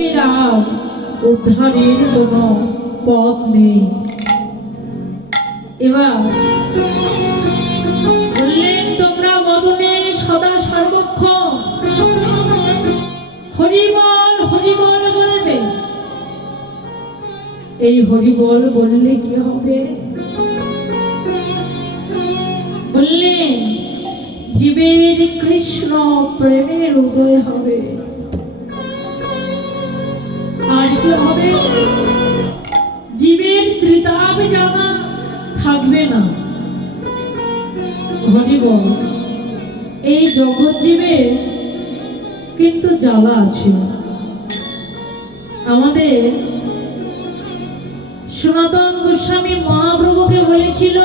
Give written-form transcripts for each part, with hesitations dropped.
আর উদ্ধারের কোনো পথ নেই। এবার বললেন, তোমরা বদনে সদা সর্বক্ষণ হরিবল হরিবল বলবে। এই হরিবল বললে কি হবে? বললেন, জীবের কৃষ্ণ প্রেমের উদয় হবে। আর কি হবে? জীবের ত্রিতাপ জানা থাকবে না। হরিবল। এই জগৎ জীবের কিন্তু জ্বালা আছে। আমাদের সনাতন গোস্বামী মহাপ্রভুকে বলেছিল,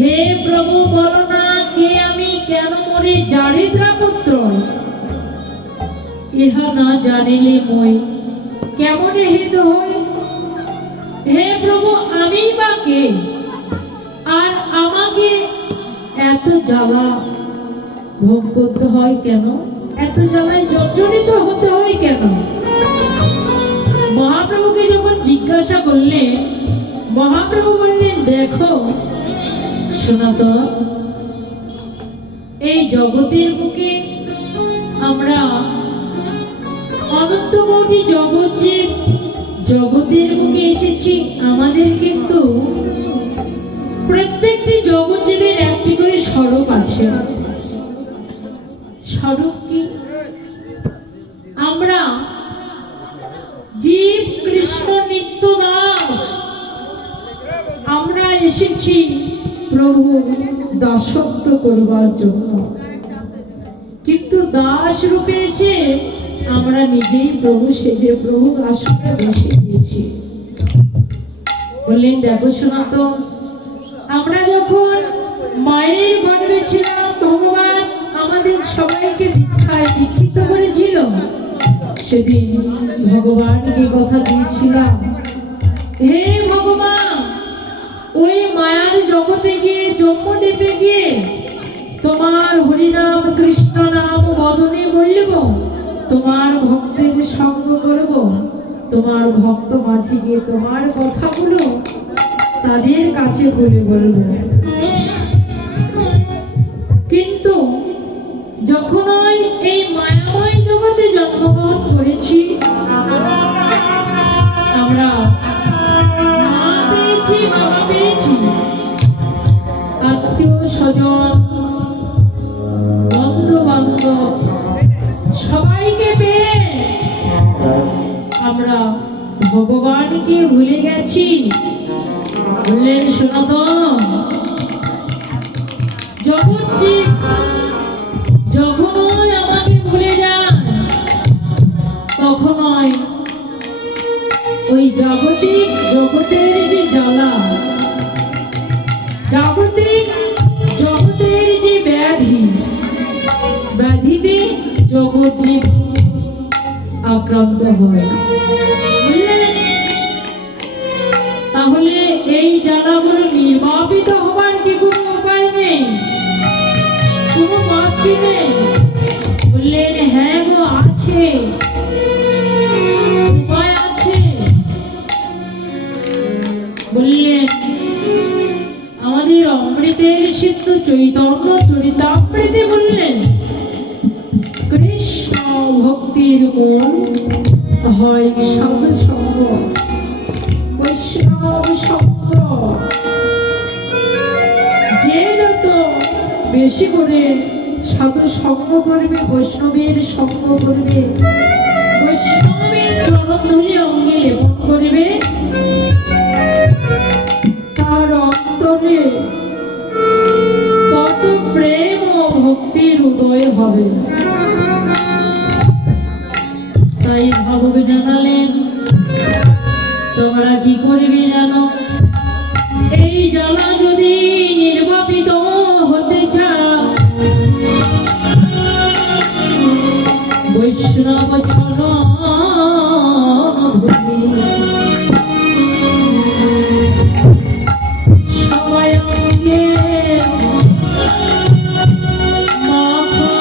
হে প্রভু, বলো না কে আমি, কেন মরি জারিদ্রা পুত্র? ইহা না জানিলে মই কেমন হিত হই? হে প্রভু, আমি বা কে? আর আমাকে এত জ্বালা ভোগ করতে হয় কেন? এত জ্বালায় জর্জরিত হতে হয় কেন? মহাপ্রভুকে যখন জিজ্ঞাসা করলেন, মহাপ্রভু বললেন, দেখো সনাতন, এই জগতের বুকে আমরা অনন্ত কোটি জগৎজীব জগতের বুকে এসেছি। আমাদের কিন্তু প্রত্যেকটি জগৎজীবের একটি করে স্বরূপ আছে। স্বরূপ কি? আমরা জীব কৃষ্ণ নিত্য দাস। আমরা এসেছি প্রভু দাসত্ব করবার জন্য, কিন্তু দাস রূপে এসে আমরা নিজেই প্রভু সেজে প্রভুর আসনে বসে গিয়েছি। বললেন, দেখো সনাতন, আমরা যখন মায়ের গর্ভে ছিলাম, ভগবান আমাদের সবাইকে দীক্ষায় দীক্ষিত করেছিল। সেদিন ভগবানকে কথা দিয়েছিলাম, হে ভগবান, ওই মায়ার জগতে গিয়ে, জন্মদ্বীপে গিয়ে তোমার হরিনাম কৃষ্ণ নাম বদনে বলব, তোমার ভক্তের সঙ্গ করব, তোমার ভক্ত মাঝে গিয়ে তোমার কথাগুলো তাদের কাছে বলে বলবো। কিন্তু যখন এই মায়াময় জগতে জন্মগ্রহণ করেছি, আমরা মা পেয়েছি, বাবা পেয়েছি, আত্মীয় স্বজন, বন্ধু বান্ধব সবাইকে পেয়ে আমরা ভগবানকে ভুলে গেছি। বললেন, সনাতন, জগৎজীব যখনই আমাকে ভুলে যান, তখনই ওই জগতের যে জ্বালা, জগতের যে ব্যাধিতে জগৎজীব আক্রান্ত হয়। তাহলে এই জ্বালাগুলো নির্বাপিত হবার কি কোনো উপায় নেই? কোনো পথ কি নেই? বললেন, হ্যাঁ গো, আছে, উপায় আছে। বললেন, আমাদের অমৃতের সিদ্ধ চৈতন্য চরিতামৃতে বললেন, কৃষ্ণ ভক্তির মূল হয় সাধু সঙ্গ, বৈষ্ণব সঙ্গ। যে যত বেশি করে সাধু সঙ্গ করবে, বৈষ্ণবের সঙ্গ করবে, বৈষ্ণবের চরণধুলি অঙ্গে লেপন করবে, তার অন্তরে তত প্রেম ও ভক্তির উদয় হবে। তাই ভাবক জানালেন, তোমরা কি করবে জানো? এই জ্বালা যদি নির্বাপিত হতে চাও, বৈষ্ণব চরণ ধরি সবাই অঙ্গে মাখা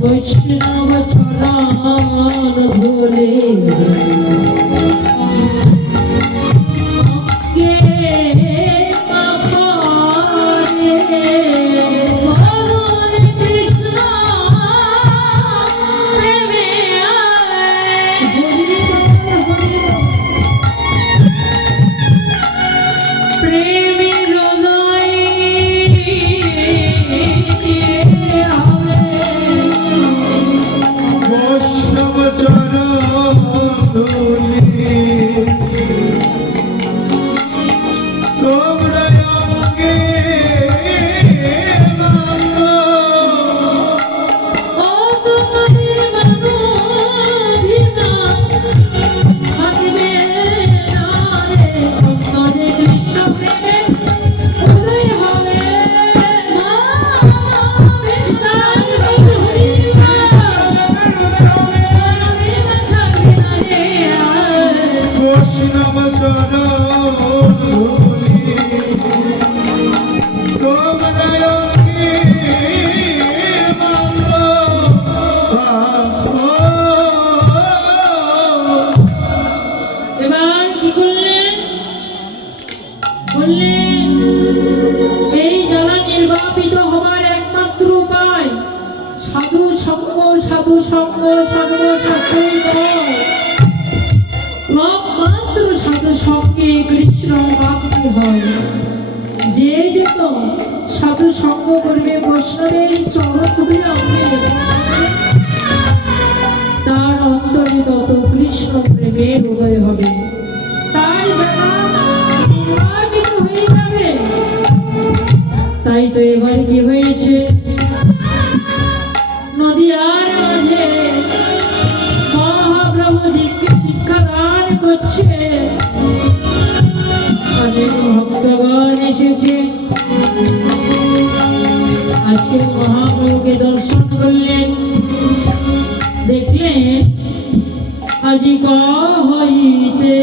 বৈষ্ণব চরণ ধরে অঙ্গে মাখনে মদন কৃষ্ণ প্রেমে প্রেমী হৃদয় বৈষ্ণব চরণ ধুলি তোমরা অঙ্গে মাখো ও তোমাদের মনোধিনা থাকিবে না রে অন্তরে কৃষ্ণ প্রেমে উদয় হবে মা বিতাই হরি বৈষ্ণব চরণ ধুলি তোমরা অঙ্গে মাখো এবার কি করলেন বললেন এই জ্বালা নির্বাপিত হবার একমাত্র উপায় সাধু সঙ্গ সর্বশাস্ত্রই মাত্র সাধু সঙ্গে কৃষ্ণ ভক্তি হয়। যে যেত সাধু সঙ্গ করবে বৈষ্ণবের চরণ ধরে অঙ্গে তার অন্তরে তত কৃষ্ণ প্রেমের উদয় হবে, তার জ্বালা নির্বাপিত হয়ে যাবে। তাই তো এবার কি হয়েছে, নদীয়ার মাঝে মহাপ্রভু জীবকে শিক্ষা দান করছে। অনেক ভক্তগণ এসেছে, আজকে মহাপ্রভুকে দর্শন করলেন, দেখলেন আজি হইতে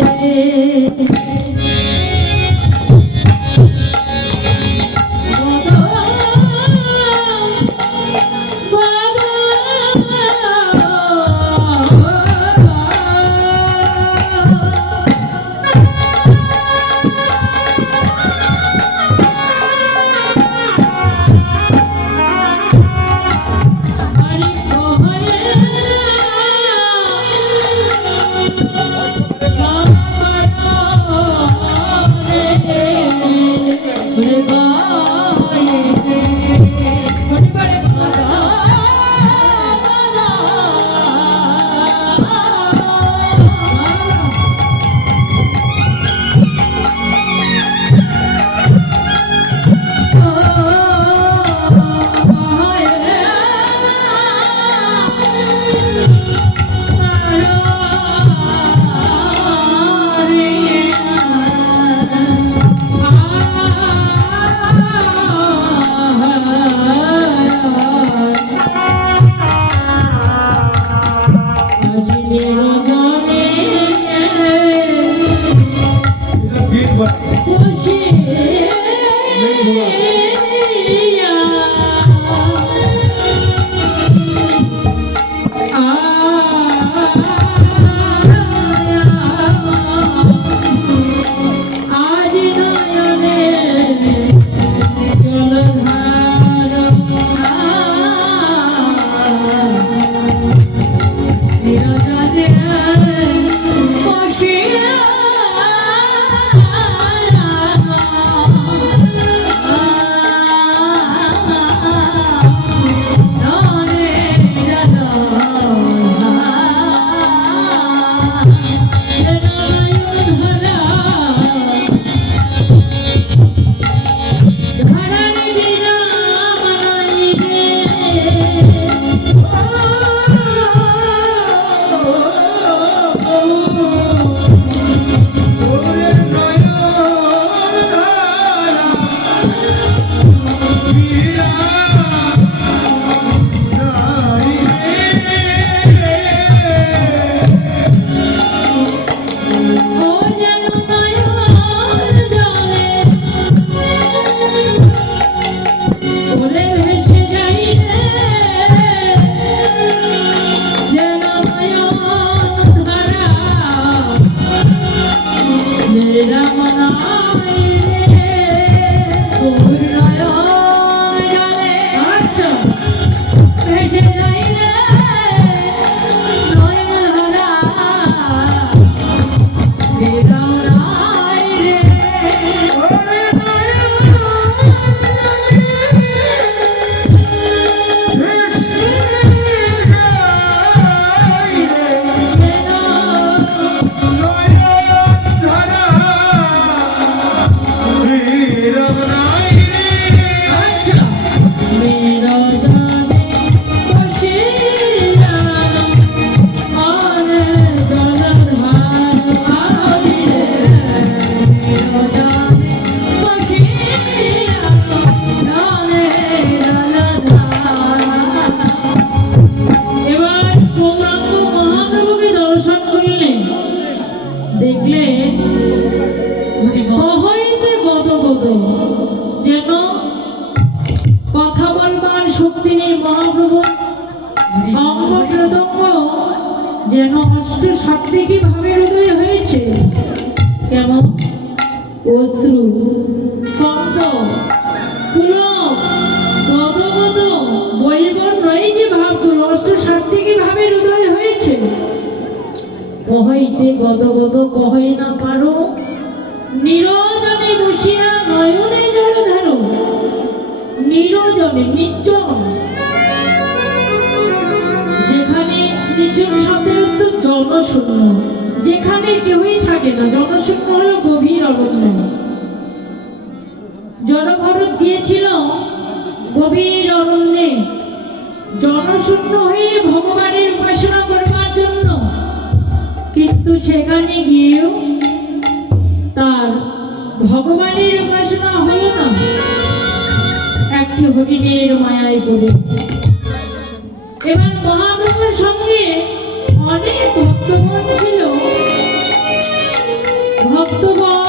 আচ্ছা আচ্ছা মেরা জানে বসিয়া আরে জলধার এবার গৌরাঙ্গ মহাপ্রভুকে দর্শন করলেন, দেখলেন হইতে গদ গদ, যেন কথা বলবার শক্তি নেই মহাপ্রভু। অঙ্গ প্রত্যঙ্গ যেন অষ্ট সাত্ত্বিকী ভাবে হৃদয় হয়েছে, কেমন অশ্রু কম্প পুলক গদ গদ বৈবর্ণ, এই যে ভাবগুলো অষ্ট সাত্ত্বিকী ভাবে হৃদয় হয়েছে। কহইতে গদ গদ কহই না পারো, নিরজনে বসিয়া নয়নে জল ধারো। নিরজনে নির্জন, যেখানে নির্জন শব্দের অর্থ জনশূন্য, যেখানে কেউই থাকে না। জনশূন্য হলো গভীর অরণ্য। জনভরত গিয়েছিল গভীর অরণ্যে জনশূন্য হয়ে ভগবানের উপাসনা করবার জন্য, কিন্তু সেখানে গিয়েও তার ভগবানের উপাসনা হলো না, একটি হরিণের মায়ায় পড়ে। এবার মহাপ্রভুর সঙ্গে অনেক ভক্তগণ ছিল। ভক্তগণ